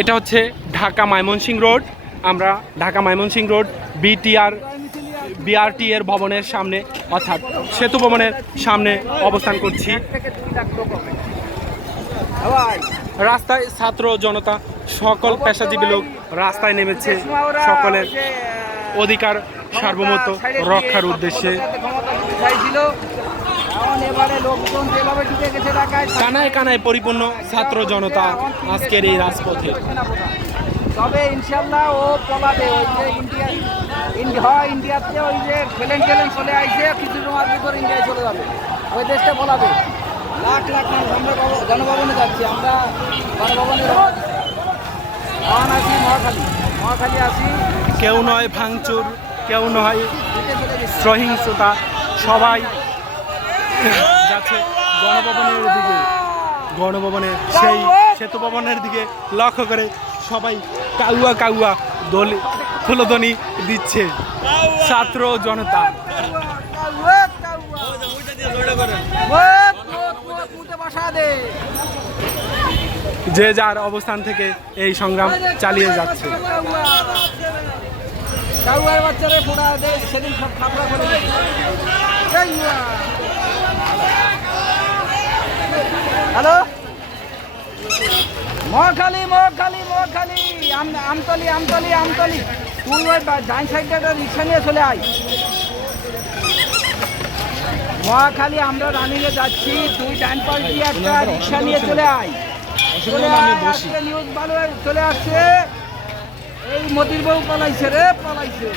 এটা হচ্ছে ঢাকা ময়মনসিংহ রোড। আমরা ঢাকা ময়মনসিংহ রোড বিআরটি এর ভবনের সামনে অর্থাৎ সেতু ভবনের সামনে অবস্থান করছি। রাস্তায় ছাত্র জনতা সকল পেশাজীবী লোক রাস্তায় নেমেছে সকলের অধিকার সার্বভৌমত্ব রক্ষার উদ্দেশ্যে। কানায় কানায় পরিপূর্ণ ছাত্র জনতা আজকের এই রাজপথে। তবে ইনশাল্লাহ ও পলাবে, ওই যে ইন্ডিয়াতে ওই যে প্লেন চলে আসছে, কিছু সময় ভিতর ইন্ডিয়ায় চলে যাবে, ওই দেশটা পলাবে। লাখ লাখ মানুষ আমরা গণভবনে যাচ্ছি, আমরা গণভবনে আছি, মহাখালী আছি। কেউ নয় ভাঙচুর, কেউ নয় সহিংসতা, সবাই যাচ্ছে গণভবনের দিকে। গণভবনের সেই সেতু ভবনের দিকে লক্ষ্য করে সবাই কাউয়া কাউয়া ফুলধ্বনি দিচ্ছে ছাত্র জনতা। যে যার অবস্থান থেকে এই সংগ্রাম চালিয়ে যাচ্ছে। হ্যালো, মহাখালী আমতলি, তুই ওই ডান সাইডে একটা রিক্সা নিয়ে চলে আয়। মহাখালী আমরা রানিংয়ে যাচ্ছি, তুই ডান পাশ দিয়ে একটা রিক্সা নিয়ে চলে আয়। নিউজ ভালো চলে আসছে, এই মোদির বউ পালাইছে রে, পালাইছে।